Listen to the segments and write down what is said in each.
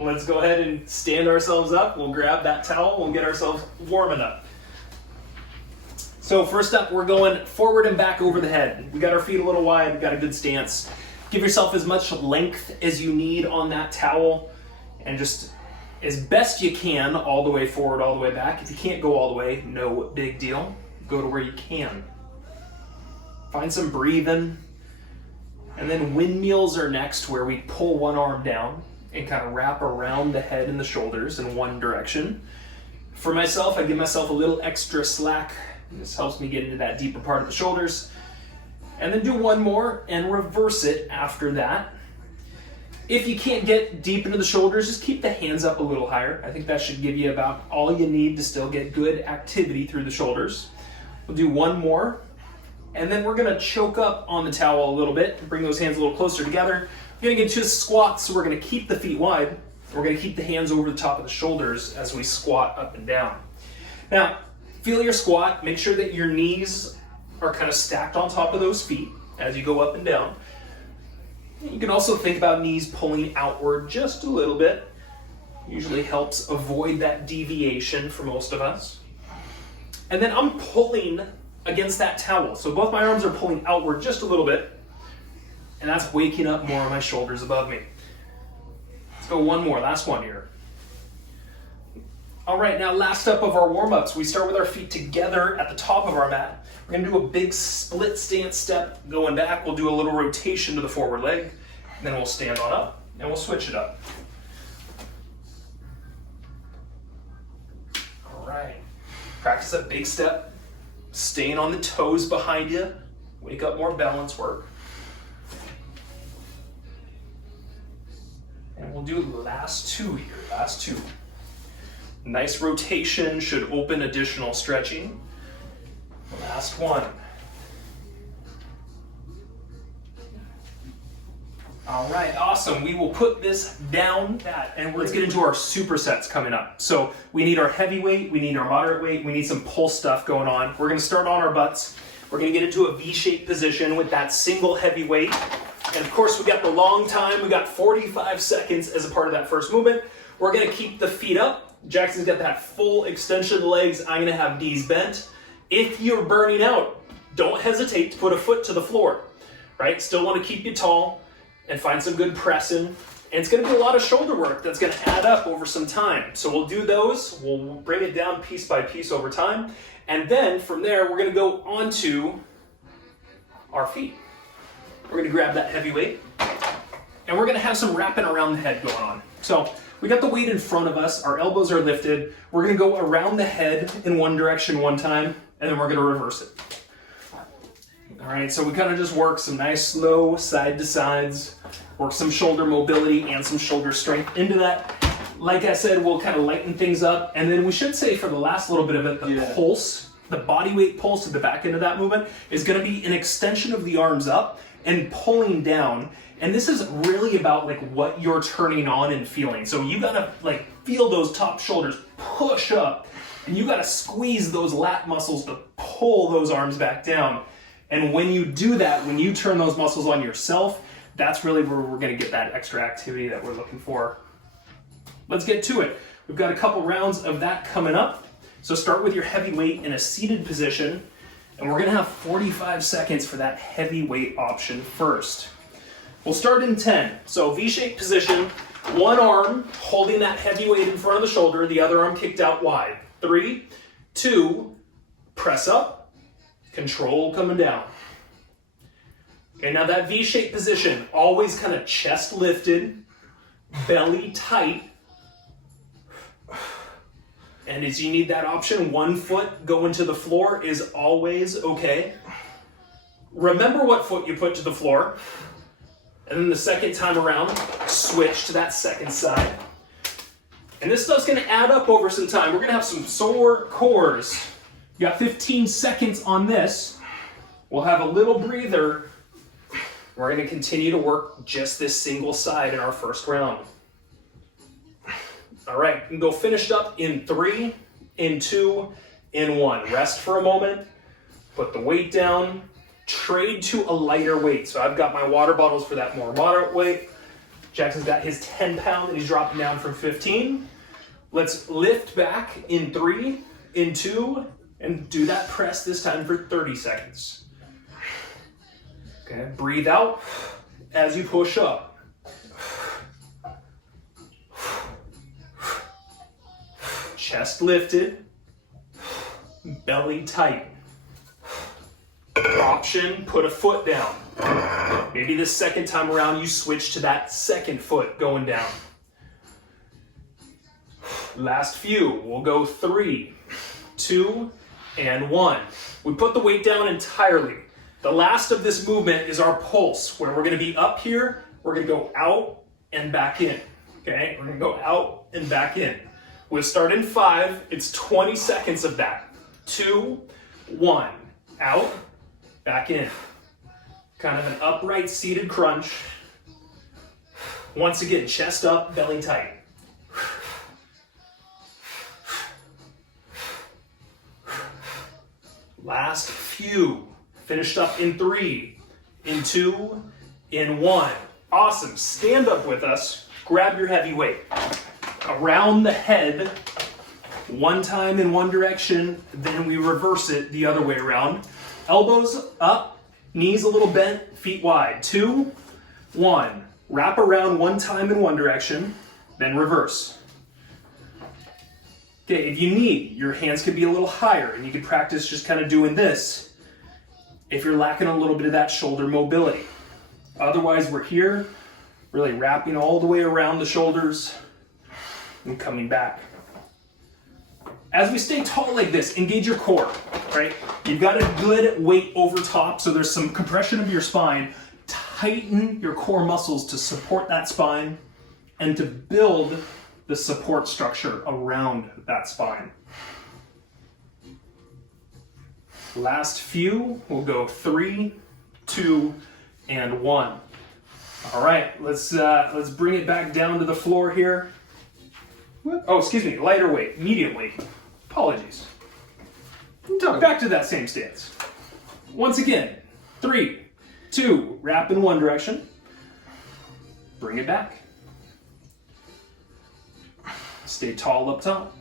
let's go ahead and stand ourselves up. We'll grab that towel, we'll get ourselves warming up. So first up, we're going forward and back over the head. We got our feet a little wide, we got a good stance. Give yourself as much length as you need on that towel, and just as best you can, all the way forward, all the way back. If you can't go all the way, no big deal. Go to where you can. Find some breathing. And then windmills are next, where we pull one arm down and kind of wrap around the head and the shoulders in one direction. For myself, I give myself a little extra slack. This helps me get into that deeper part of the shoulders. And then do one more and reverse it after that. If you can't get deep into the shoulders, just keep the hands up a little higher. I think that should give you about all you need to still get good activity through the shoulders. We'll do one more. And then we're gonna choke up on the towel a little bit, bring those hands a little closer together. We're gonna get to squats, so we're gonna keep the feet wide. We're gonna keep the hands over the top of the shoulders as we squat up and down. Now, feel your squat, make sure that your knees are kind of stacked on top of those feet as you go up and down. You can also think about knees pulling outward just a little bit. Usually helps avoid that deviation for most of us. And then I'm pulling against that towel. So both my arms are pulling outward just a little bit, and that's waking up more of my shoulders above me. Let's go one more, last one here. All right, now last up of our warm-ups, we start with our feet together at the top of our mat. We're gonna do a big split stance step going back. We'll do a little rotation to the forward leg, and then we'll stand on up, and we'll switch it up. All right, practice that big step, staying on the toes behind you, wake up more balance work. And we'll do the last two here, last two. Nice rotation, should open additional stretching. Last one. All right, awesome. We will put this down, and let's get into our supersets coming up. So we need our heavy weight, we need our moderate weight, we need some pull stuff going on. We're gonna start on our butts. We're gonna get into a V-shaped position with that single heavy weight. And of course, we got the long time. We got 45 seconds as a part of that first movement. We're gonna keep the feet up. Jackson's got that full extension of the legs. I'm gonna have knees bent. If you're burning out, don't hesitate to put a foot to the floor, right? Still wanna keep you tall and find some good pressing. And it's gonna be a lot of shoulder work that's gonna add up over some time. So we'll do those, we'll bring it down piece by piece over time. And then from there, we're gonna go onto our feet. We're gonna grab that heavy weight, and we're gonna have some wrapping around the head going on. So we got the weight in front of us, our elbows are lifted. We're gonna go around the head in one direction one time, and then we're gonna reverse it. All right, so we kind of just work some nice slow side to sides, work some shoulder mobility and some shoulder strength into that. Like I said, we'll kind of lighten things up, and then we should say for the last little bit of it, the pulse, the body weight pulse at the back end of that movement is gonna be an extension of the arms up and pulling down. And this is really about like what you're turning on and feeling. So you gotta like feel those top shoulders push up, and you gotta squeeze those lat muscles to pull those arms back down. And when you do that, when you turn those muscles on yourself, that's really where we're gonna get that extra activity that we're looking for. Let's get to it. We've got a couple rounds of that coming up. So start with your heavy weight in a seated position, and we're gonna have 45 seconds for that heavy weight option first. We'll start in 10. So V-shaped position, one arm holding that heavy weight in front of the shoulder, the other arm kicked out wide. 3, 2, press up, control coming down. Okay, now that V-shaped position, always kind of chest lifted, belly tight. And as you need that option, one foot going to the floor is always okay. Remember what foot you put to the floor. And then the second time around, switch to that second side. And this stuff's gonna add up over some time. We're gonna have some sore cores. You got 15 seconds on this. We'll have a little breather. We're gonna continue to work just this single side in our first round. All right, you can go finished up in 3, in 2, in 1. Rest for a moment, put the weight down, trade to a lighter weight. So I've got my water bottles for that more moderate weight. Jackson's got his 10 pound that he's dropping down from 15. Let's lift back in 3, in 2, and do that press this time for 30 seconds. Okay, breathe out as you push up. Chest lifted, belly tight. Option, put a foot down. Maybe the second time around you switch to that second foot going down. Last few, we'll go 3, 2, and 1. We put the weight down entirely. The last of this movement is our pulse, where we're gonna be up here, we're gonna go out and back in, okay? We're gonna go out and back in. We'll start in 5, it's 20 seconds of that. 2, 1, out, back in. Kind of an upright seated crunch. Once again, chest up, belly tight. Last few. Finished up in 3, in 2, in 1. Awesome. Stand up with us. Grab your heavy weight. Around the head, one time in one direction, then we reverse it the other way around. Elbows up, knees a little bent, feet wide. 2, 1. Wrap around one time in one direction, then reverse. Okay, if you need, your hands could be a little higher, and you could practice just kind of doing this if you're lacking a little bit of that shoulder mobility. Otherwise, we're here, really wrapping all the way around the shoulders and coming back. As we stay tall like this, engage your core, right? You've got a good weight over top, so there's some compression of your spine. Tighten your core muscles to support that spine and to build the support structure around that spine. Last few, we'll go 3, 2, and 1. All right, let's bring it back down to the floor here. Oh, excuse me, lighter weight, medium weight. Apologies. Back to that same stance. Once again, 3, 2, wrap in one direction. Bring it back. Stay tall up top.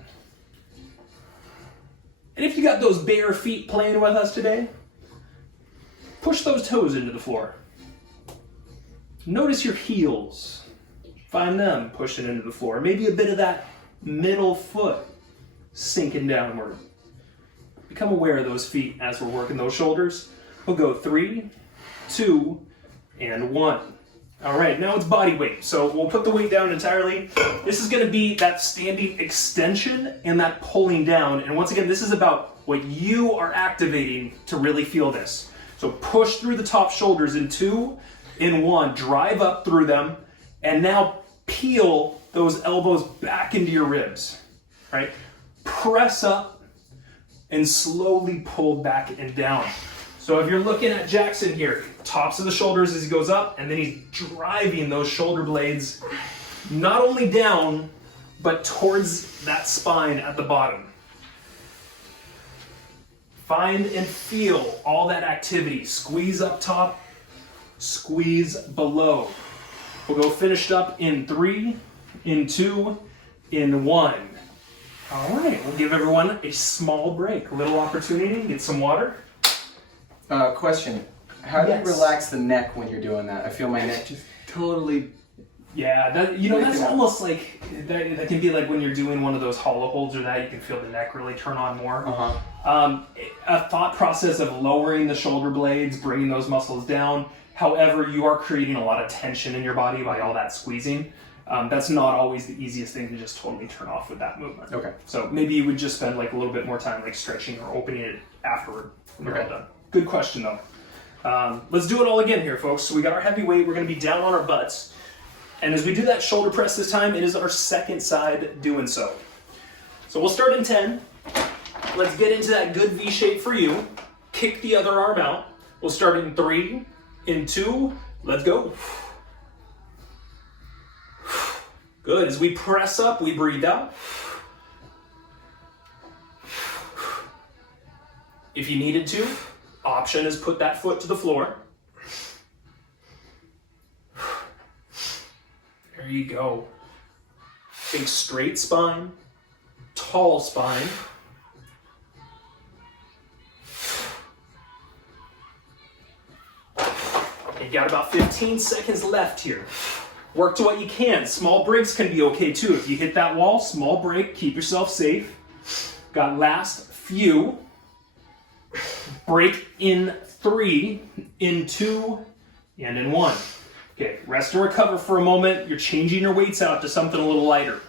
And if you got those bare feet playing with us today, push those toes into the floor. Notice your heels. Find them pushing into the floor. Maybe a bit of that middle foot sinking downward. Become aware of those feet as we're working those shoulders. We'll go 3, 2, and 1. All right, now it's body weight. So we'll put the weight down entirely. This is gonna be that standing extension and that pulling down. And once again, this is about what you are activating to really feel this. So push through the top shoulders in 2, in 1, drive up through them, and now peel those elbows back into your ribs, right? Press up and slowly pull back and down. So if you're looking at Jackson here, tops of the shoulders as he goes up, and then he's driving those shoulder blades not only down, but towards that spine at the bottom. Find and feel all that activity. Squeeze up top, squeeze below. We'll go finished up in 3, in 2, in 1. All right, we'll give everyone a small break, a little opportunity to get some water. Question. How do you relax the neck when you're doing that? I feel my neck just totally... Yeah, that's almost like, that can be like when you're doing one of those hollow holds or that, you can feel the neck really turn on more. A thought process of lowering the shoulder blades, bringing those muscles down. However, you are creating a lot of tension in your body by all that squeezing. That's not always the easiest thing to just totally turn off with that movement. Okay. So maybe you would just spend like a little bit more time like stretching or opening it afterward when you're all done. Good question though. Let's do it all again here, folks. So we got our heavy weight. We're going to be down on our butts. And as we do that shoulder press this time, it is our second side doing so. So we'll start in 10. Let's get into that good V shape for you. Kick the other arm out. We'll start in 3, in 2. Let's go. Good. As we press up, we breathe out. If you needed to, option is put that foot to the floor. There you go. Big straight spine, tall spine. You got about 15 seconds left here. Work to what you can. Small breaks can be okay too. If you hit that wall, small break, keep yourself safe. Got last few. Break in 3, in 2, and in 1. Okay, rest and recover for a moment. You're changing your weights out to something a little lighter.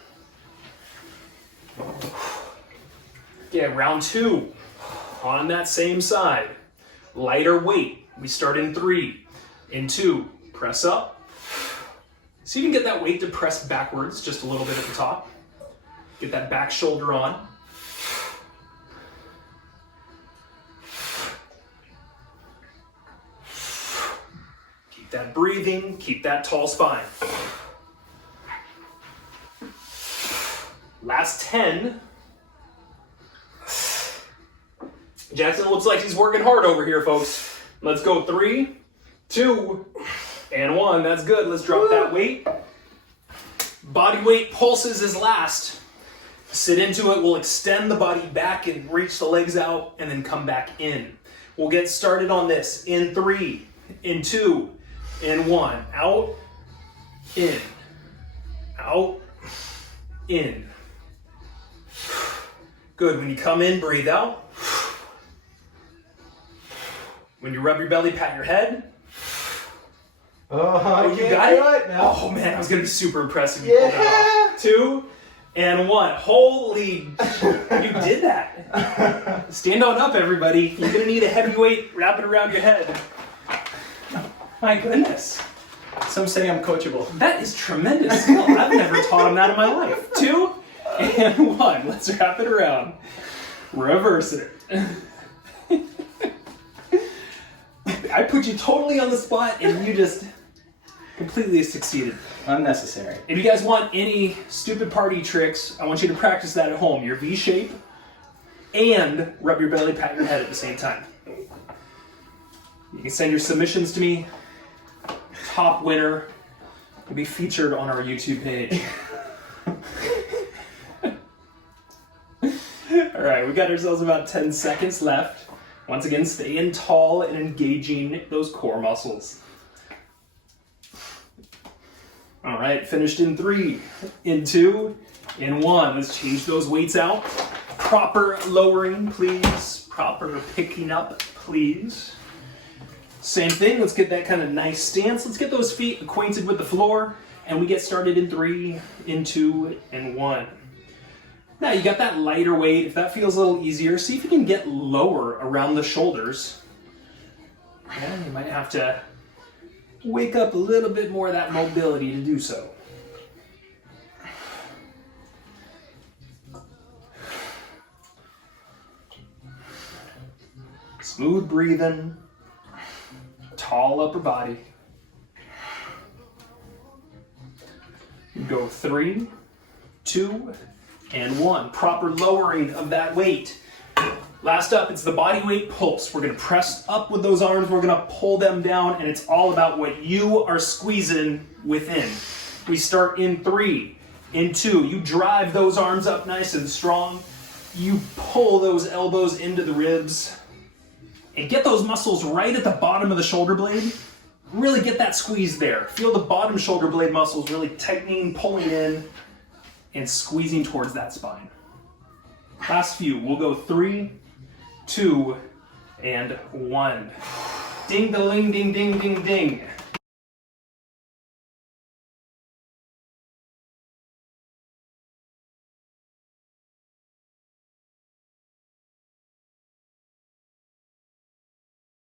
Okay, round 2. On that same side. Lighter weight. We start in 3, in 2. Press up. So you can get that weight to press backwards just a little bit at the top. Get that back shoulder on. Keep that breathing, keep that tall spine. Last 10. Jackson looks like he's working hard over here, folks. Let's go 3, 2, and 1. That's good. Let's drop that weight. Body weight pulses is last. Sit into it. We'll extend the body back and reach the legs out and then come back in. We'll get started on this in 3, in 2, in 1. Out, in, out, in. Good. When you come in, breathe out. When you rub your belly, pat your head. Oh, you got it? No. Oh man, I was gonna be super impressed if you pulled that off. 2 and 1. Holy, you did that. Stand on up, everybody. You're gonna need a heavy weight. Wrap it around your head. My goodness. Some say I'm coachable. That is tremendous skill. I've never taught him that in my life. 2 and 1. Let's wrap it around. Reverse it. I put you totally on the spot and you just completely succeeded. Unnecessary. If you guys want any stupid party tricks, I want you to practice that at home. Your V shape and rub your belly, pat your head at the same time. You can send your submissions to me. Top winner will be featured on our YouTube page. All right, we got ourselves about 10 seconds left. Once again, staying tall and engaging those core muscles. All right, finished in 3, in 2, in 1. Let's change those weights out. Proper lowering, please. Proper picking up, please. Same thing, let's get that kind of nice stance. Let's get those feet acquainted with the floor, and we get started in 3, in 2, and 1. Now you got that lighter weight. If that feels a little easier, see if you can get lower around the shoulders. Yeah, you might have to wake up a little bit more of that mobility to do so. Smooth breathing, tall upper body. Go 3, 2, and 1. Proper lowering of that weight. Last up, it's the body weight pulse. We're gonna press up with those arms, we're gonna pull them down, and it's all about what you are squeezing within. We start in 3, in 2. You drive those arms up nice and strong. You pull those elbows into the ribs. And get those muscles right at the bottom of the shoulder blade. Really get that squeeze there. Feel the bottom shoulder blade muscles really tightening, pulling in, and squeezing towards that spine. Last few. We'll go 3, 2, and 1. Ding-a-ling, ding, ding, ding, ding.